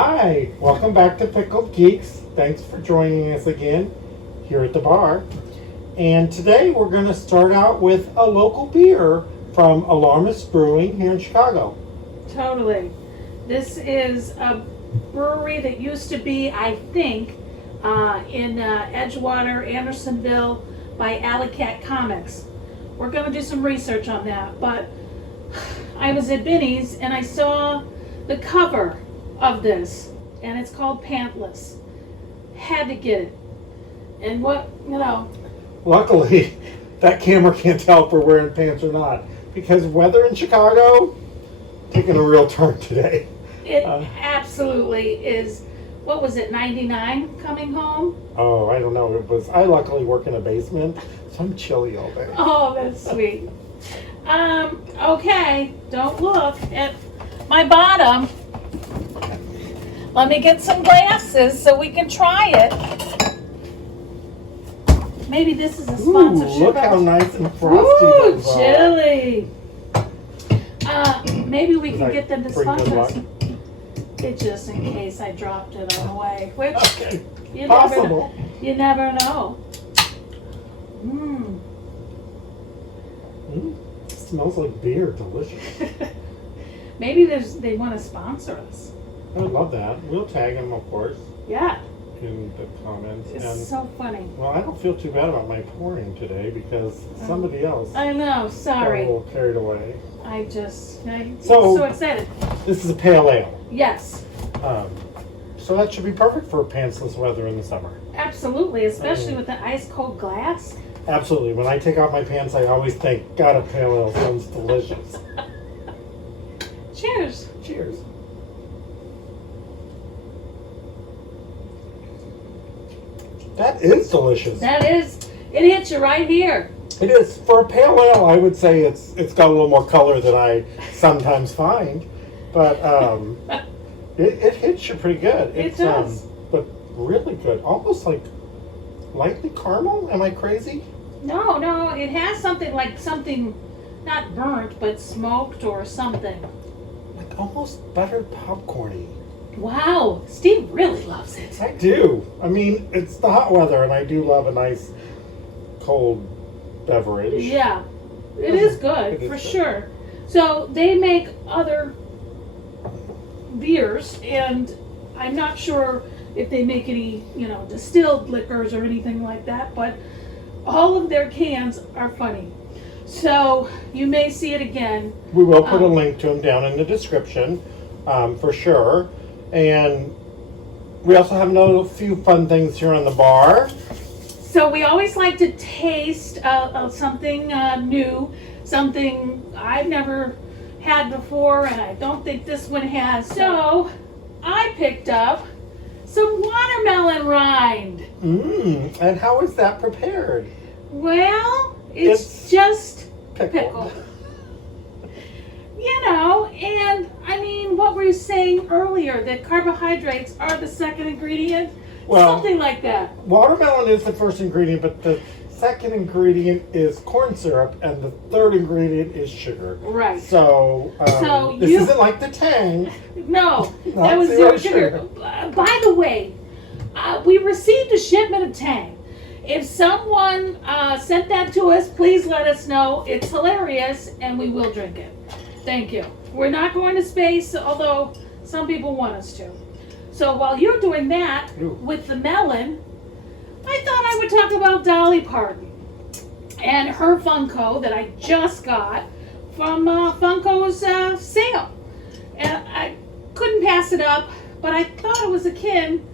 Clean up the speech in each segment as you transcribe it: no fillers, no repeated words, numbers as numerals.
Hi, welcome back to Pickled Geeks. Thanks for joining us again here at the bar. And today we're going to start out with a local beer from Alarmist Brewing here in Chicago. Totally. This is a brewery that used to be, I think, in Edgewater, Andersonville by Alley Cat Comics. We're going to do some research on that, but I was at Binny's and I saw the cover of this, and it's called Pantsless. Had to get it. And Luckily, that camera can't tell if we're wearing pants or not, because weather in Chicago taking a real turn today. It absolutely is. What was it, 99 coming home? Oh, I don't know. I luckily work in a basement, so I'm chilly all day. Oh, that's sweet. Okay, don't look at my bottom. Let me get some glasses so we can try it. Maybe this is a sponsorship. Ooh, look how nice and frosty Ooh, those are. chilly. Maybe we can get them to Bring good sponsor us. luck. It just in case I dropped it on the way. Which Okay, you possible. you never know. It smells like beer. Delicious. Maybe they want to sponsor us. I would love that. We'll tag them, of course, Yeah, in the comments. it's so funny. Well, I don't feel too bad about my pouring today because somebody else I know, got sorry. a little carried away. I'm So- so excited. This is a pale ale. Yes, So that should be perfect for pantsless weather in the summer. absolutely, especially with the ice cold glass. Absolutely. When I take off my pants, I always think, God, a pale ale sounds delicious. Cheers. Cheers. That is delicious. It hits you right here. It is. For a pale ale, I would say it's got a little more color than I sometimes find. But it hits you pretty good. It does. But really good. Almost like lightly caramel. Am I crazy? No, it has something not burnt, but smoked or something. Like almost buttered popcorny. Wow, Steve really loves it. I do. I mean, it's the hot weather, and I do love a nice cold beverage. Yeah, it is good, It is for good. sure. So they make other beers, and I'm not sure if they make any, distilled liquors or anything like that, but all of their cans are funny. So you may see it again. We will put a link to them down in the description, for sure. And we also have a few fun things here on the bar. So we always like to taste something new, something I've never had before, and I don't think this one has. So I picked up some watermelon rind. And how is that prepared? Well, it's just pickled. And I mean, what were you saying earlier, that carbohydrates are the second ingredient? Well, something like that. Watermelon is the first ingredient, but the second ingredient is corn syrup, and the third ingredient is sugar. Right. So, this isn't like the Tang. No, Not that was zero zero sugar. By the way, we received a shipment of Tang. If someone sent that to us, please let us know. It's hilarious, and we will drink it. Thank you. We're not going to space, although some people want us to. So while you're doing that with the melon, I thought I would talk about Dolly Parton and her Funko that I just got from Funko's sale. And I couldn't pass it up, but I thought it was akin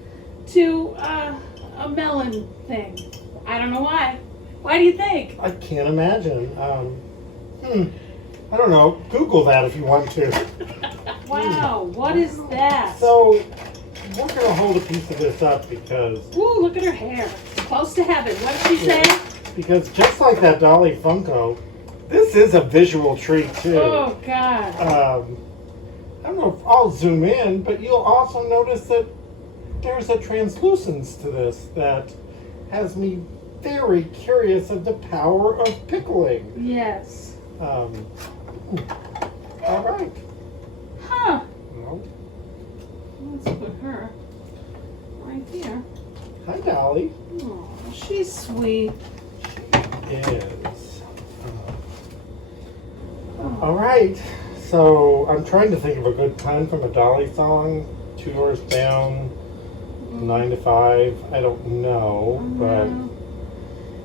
to a melon thing. I don't know why. Why do you think? I can't imagine. I don't know. Google that if you want to. Wow, what is that? So, we're going to hold a piece of this up because... Ooh, look at her hair. Close to heaven. What did she say? Because just like that Dolly Funko, this is a visual treat too. Oh, God. I don't know if I'll zoom in, but you'll also notice that there's a translucence to this that has me very curious of the power of pickling. Yes. All right. Huh. Well, Let's Let's put her right here. Hi, Dolly. Oh, she's sweet. Is. All right. So I'm trying to think of a good pun from a Dolly song. 2 doors down, 9 to 5. I don't know, but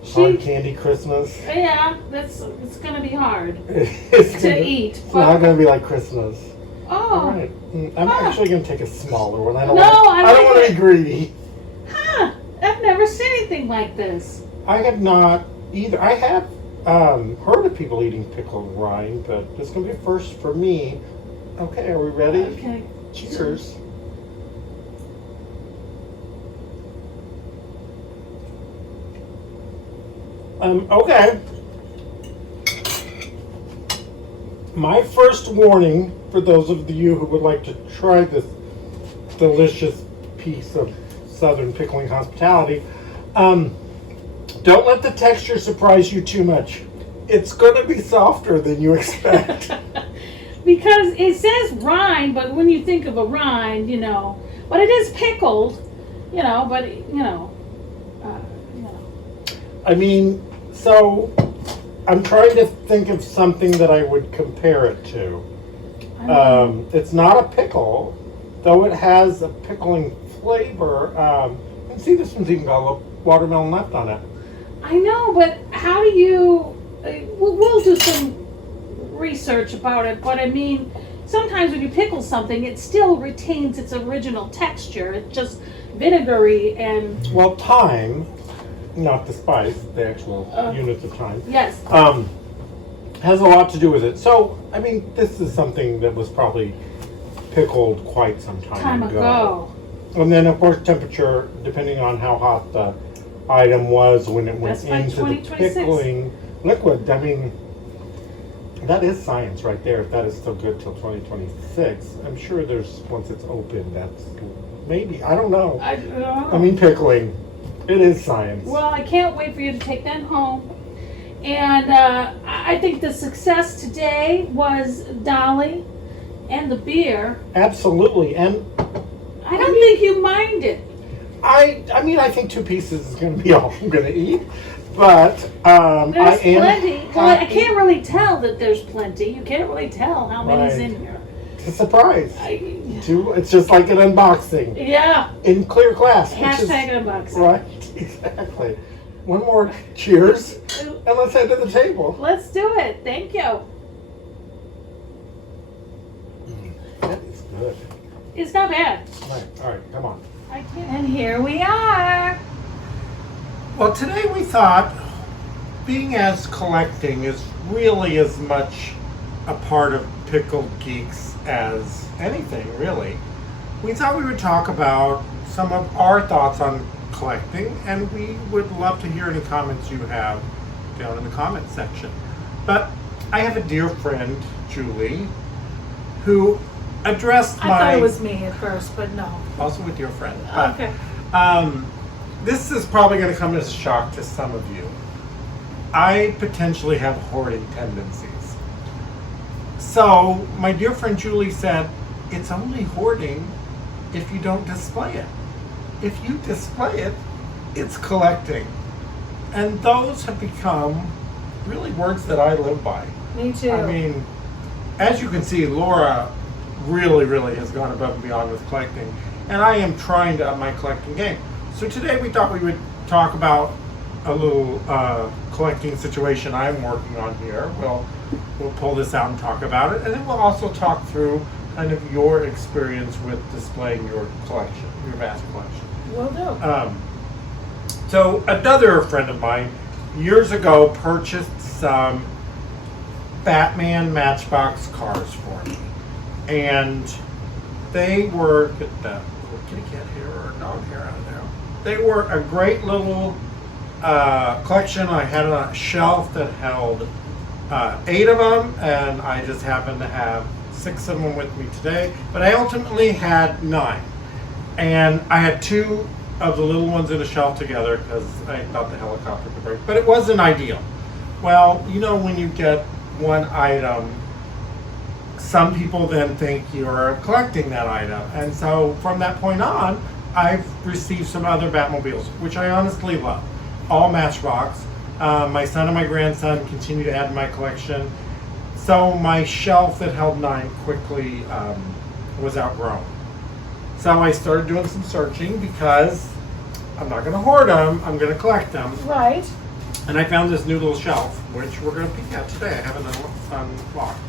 hard candy Christmas. Yeah, it's gonna be hard It's to eat. It's not gonna be like Christmas. Oh. All right. I'm actually gonna take a smaller one. I don't like want to be greedy. Huh? I've never seen anything like this. I have not either. I have heard of people eating pickled rind, but this is going to be a first for me. Okay, are we ready? Okay. Cheers. Okay. My first warning for those of you who would like to try this delicious piece of Southern pickling hospitality, don't let the texture surprise you too much. It's going to be softer than you expect. Because it says rind, but when you think of a rind, but it is pickled, but I mean, so I'm trying to think of something that I would compare it to. It's not a pickle, though it has a pickling flavor. And see, this one's even got a little watermelon left on it. I know, but how do you? We'll do some research about it. But I mean, sometimes when you pickle something, it still retains its original texture. It's just vinegary and. Well, thyme, not the spice, the actual units of thyme. Yes. Has a lot to do with it. So, I mean, this is something that was probably pickled quite some time ago. And then, of course, temperature, depending on how hot the item was when it went into the pickling liquid. I mean, that is science right there. If that is still good till 2026, I'm sure there's, once it's open, that's maybe, I don't know. I mean, pickling, it is science. Well, I can't wait for you to take that home. And I think the success today was Dolly and the beer. Absolutely. And I don't think you minded. I mean, I think 2 pieces is going to be all I'm going to eat, but there's plenty. Well, I can't really tell that there's plenty. You can't really tell how many's in here. It's a surprise. It's just like an unboxing. Yeah. In clear glass. Hashtag unboxing. Right, exactly. One more cheers, and let's head to the table. Let's do it. Thank you. That is good. It's not bad. All right, come on. And here we are. Well, today we thought, being as collecting is really as much a part of Pickled Geeks as anything, really. We thought we would talk about some of our thoughts on collecting, and we would love to hear any comments you have down in the comment section. But I have a dear friend, Julie, who addressed I thought it was me at first, but no. Also with your friend. Okay. This is probably going to come as a shock to some of you. I potentially have hoarding tendencies. So my dear friend Julie said, it's only hoarding if you don't display it. If you display it, it's collecting. And those have become really words that I live by. Me too. I mean, as you can see, Laura really has gone above and beyond with collecting. And I am trying to up my collecting game. So today we thought we would talk about a little collecting situation I'm working on here. We'll pull this out and talk about it. And then we'll also talk through kind of your experience with displaying your collection, your vast collection. Will do. So another friend of mine years ago purchased some Batman Matchbox cars for me. And they were, get that little kitty cat hair or dog hair out of there. They were a great little collection. I had it on a shelf that held 8 of them, and I just happened to have 6 of them with me today. But I ultimately had 9. And I had 2 of the little ones in a shelf together because I thought the helicopter could break. But it wasn't ideal. Well, you know when you get one item some people then think you're collecting that item. And so from that point on, I've received some other Batmobiles, which I honestly love. All Matchbox. My son and my grandson continue to add to my collection. So my shelf that held 9 quickly was outgrown. So I started doing some searching because I'm not going to hoard them, I'm going to collect them. Right. And I found this new little shelf, which we're going to peek at today. I haven't unlocked.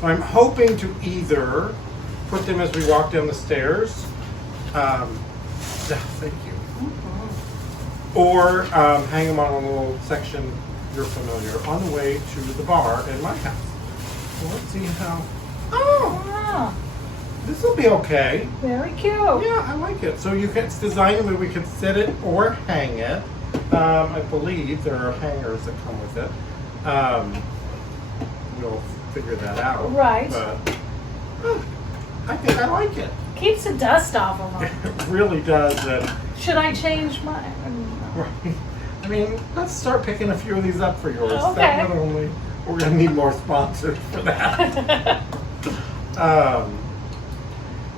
So I'm hoping to either put them as we walk down the stairs. Thank you. Or hang them on a little section you're familiar on the way to the bar in my house. So let's see how. Oh, Wow. this will be okay. Very cute. Yeah, I like it. So it's designed that we could sit it or hang it. I believe there are hangers that come with it. We'll figure that out. Right. But I think I like it. Keeps the dust off of them. It really does. And Should I change mine? right. I mean, let's start picking a few of these up for yours. Okay. That would only, we're going to need more sponsors for that.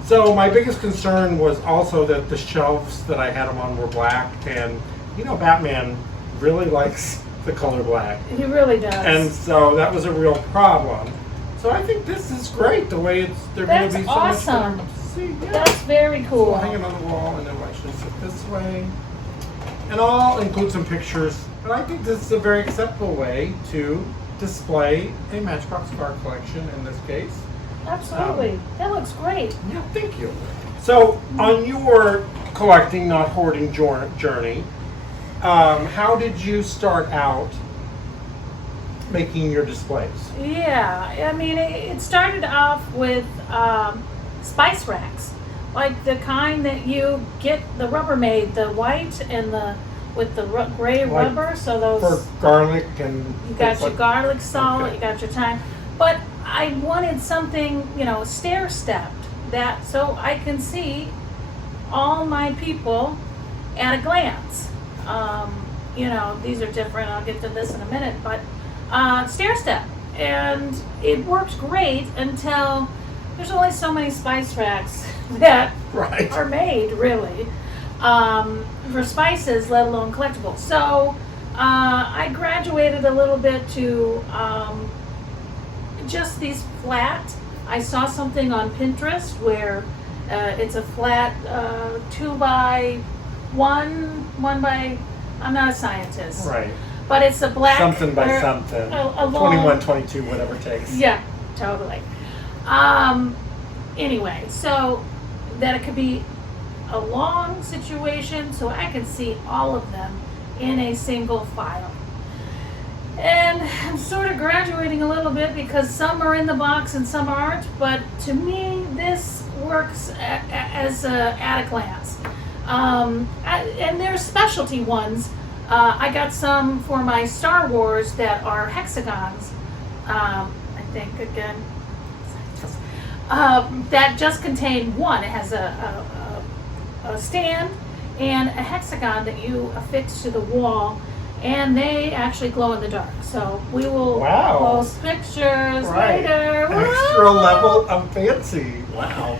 So my biggest concern was also that the shelves that I had them on were black, and you know Batman really likes the color black, He really does. and so that was a real problem. So I think this is great the way they're going That's to be so awesome. much fun to see. Yeah. That's very So cool. we'll hang it on the wall, and then I should sit this way, and I'll include some pictures. But I think this is a very acceptable way to display a Matchbox car collection in this case. Absolutely. That looks great. Yeah, thank you. So, on your collecting, not hoarding journey, how did you start out making your displays? Yeah, I mean, it started off with spice racks, like the kind that you get the Rubbermaid, the white and the with the gray Like rubber. So those For garlic and you got things your like- garlic salt, Okay. you got your thyme, but I wanted something, stair stepped that so I can see all my people at a glance. These are different. I'll get to this in a minute, but stair step, and it worked great until there's only so many spice racks that Right. are made really for spices, let alone collectibles. So I graduated a little bit to just these flat. I saw something on Pinterest where it's a flat 2x1 by. I'm not a scientist, Right. but it's a black Something by or something. a long- 21, 22, whatever it takes. Yeah, totally. Anyway, so that it could be a long situation, so I can see all of them in a single file. And I'm sort of graduating a little bit because some are in the box and some aren't, but to me, this works as at a glance. And there's specialty ones. I got some for my Star Wars that are hexagons. I think again, that just contain one. It has a stand and a hexagon that you affix to the wall, and they actually glow in the dark. So we will Wow. post pictures Right. later. Extra Woo! level of fancy. Wow.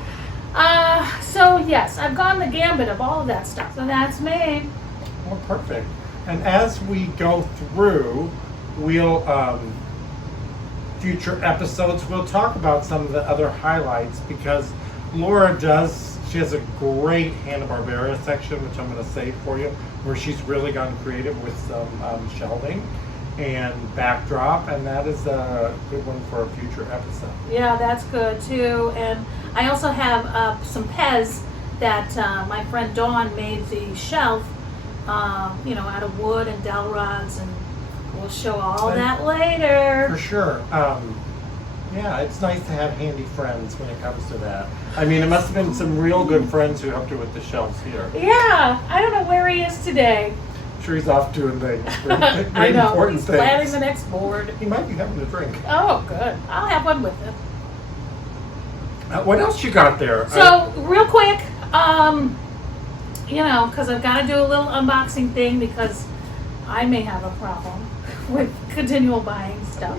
So yes, I've gone the gambit of all of that stuff, and that's me. Well, perfect. And as we go through, we'll future episodes we'll talk about some of the other highlights, because Laura she has a great Hanna-Barbera section, which I'm going to save for you, where she's really gotten creative with some shelving and backdrop, and that is a good one for a future episode. Yeah, that's good too. And I also have some Pez that my friend Dawn made the shelf, out of wood and dowel rods, and we'll show all that For later. sure. Yeah, it's nice to have handy friends when it comes to that. I mean, it must have been some real good friends who helped you with the shelves here. Yeah, I don't know where he is today. I'm sure he's off doing things. Great, I know, important he's things. planning the next board. He might be having a drink. Oh, good. I'll have one with him. What else you got there? So, real quick, because I've got to do a little unboxing thing because I may have a problem with continual buying stuff.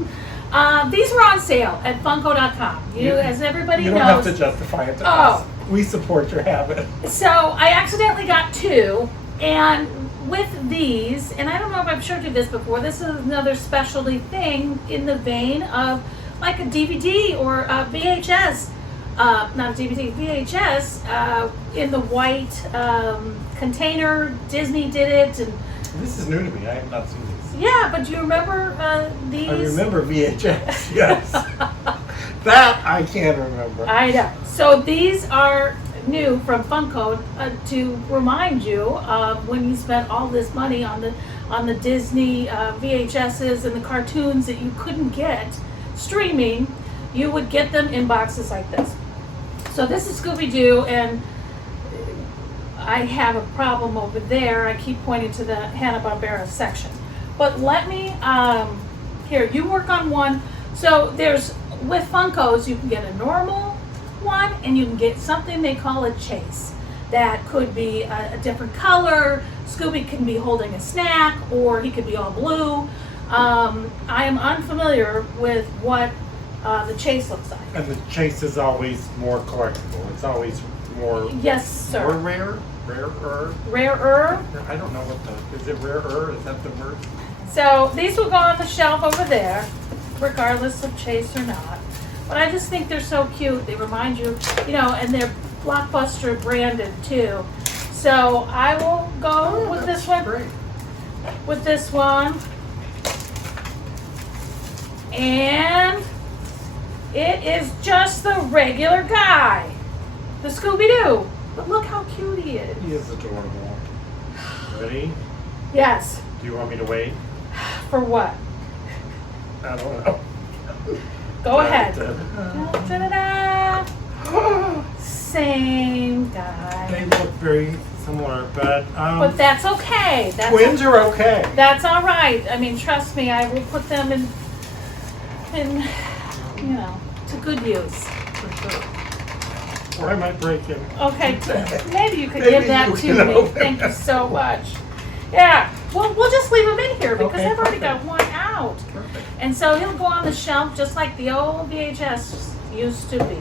These were on sale at Funko.com. As everybody You knows. don't have to justify it to us. We support your habit. So I accidentally got 2, and with these, and I don't know if I've showed you this before, this is another specialty thing in the vein of like a DVD or a VHS, not a DVD, VHS, in the white container. Disney did it. And This is new to me. I have not seen these. yeah, but do you remember these? I remember VHS, yes. That I can remember. I know. So these are new from Funko to remind you of when you spent all this money on the Disney VHSs and the cartoons that you couldn't get streaming. You would get them in boxes like this. So this is Scooby Doo, and I have a problem over there. I keep pointing to the Hanna-Barbera section. But let me, here, you work on one. So there's, with Funkos, you can get a normal one, and you can get something they call a chase. That could be a different color. Scooby can be holding a snack, or he could be all blue. I am unfamiliar with what the chase looks like. And the chase is always more collectible. It's always more. Yes, sir. More rare? Rarer? Rarer. I don't know what is it rarer? Is that the word? So these will go on the shelf over there, regardless of chase or not. But I just think they're so cute. They remind you, and they're Blockbuster branded too. So I will go with this one. Great. With this one. And it is just the regular guy, the Scooby Doo. But look how cute he is. He is adorable. Ready? Yes. Do you want me to wait? For what? I don't know. Go ahead. Da-da-da. Da-da-da. Same guy. They look very similar, but But that's okay. twins are okay. That's all right. I mean, trust me, I will put them in to good use. For sure. Or I might break him. Okay, maybe you could Maybe give that you to can me. open Thank you it. so much. Yeah, well, we'll just leave him in here because Okay, I've already perfect. got one out. Perfect. And so he'll go on the shelf just like the old VHS used to be.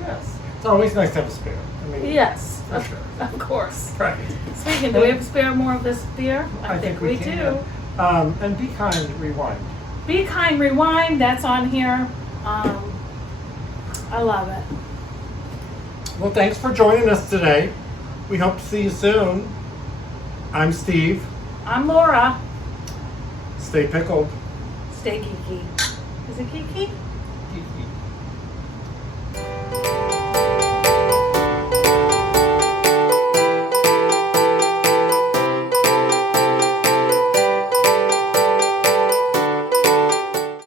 Yes. It's always nice to have a spare. I mean, Yes, For sure. of course. Right. Speaking, do we have to spare more of this beer? I think we can. do. And be kind, rewind. Be Kind Rewind, that's on here. I love it. Well, thanks for joining us today. We hope to see you soon. I'm I'm Laura. Stay pickled. Stay geeky. Is it geeky? Geeky.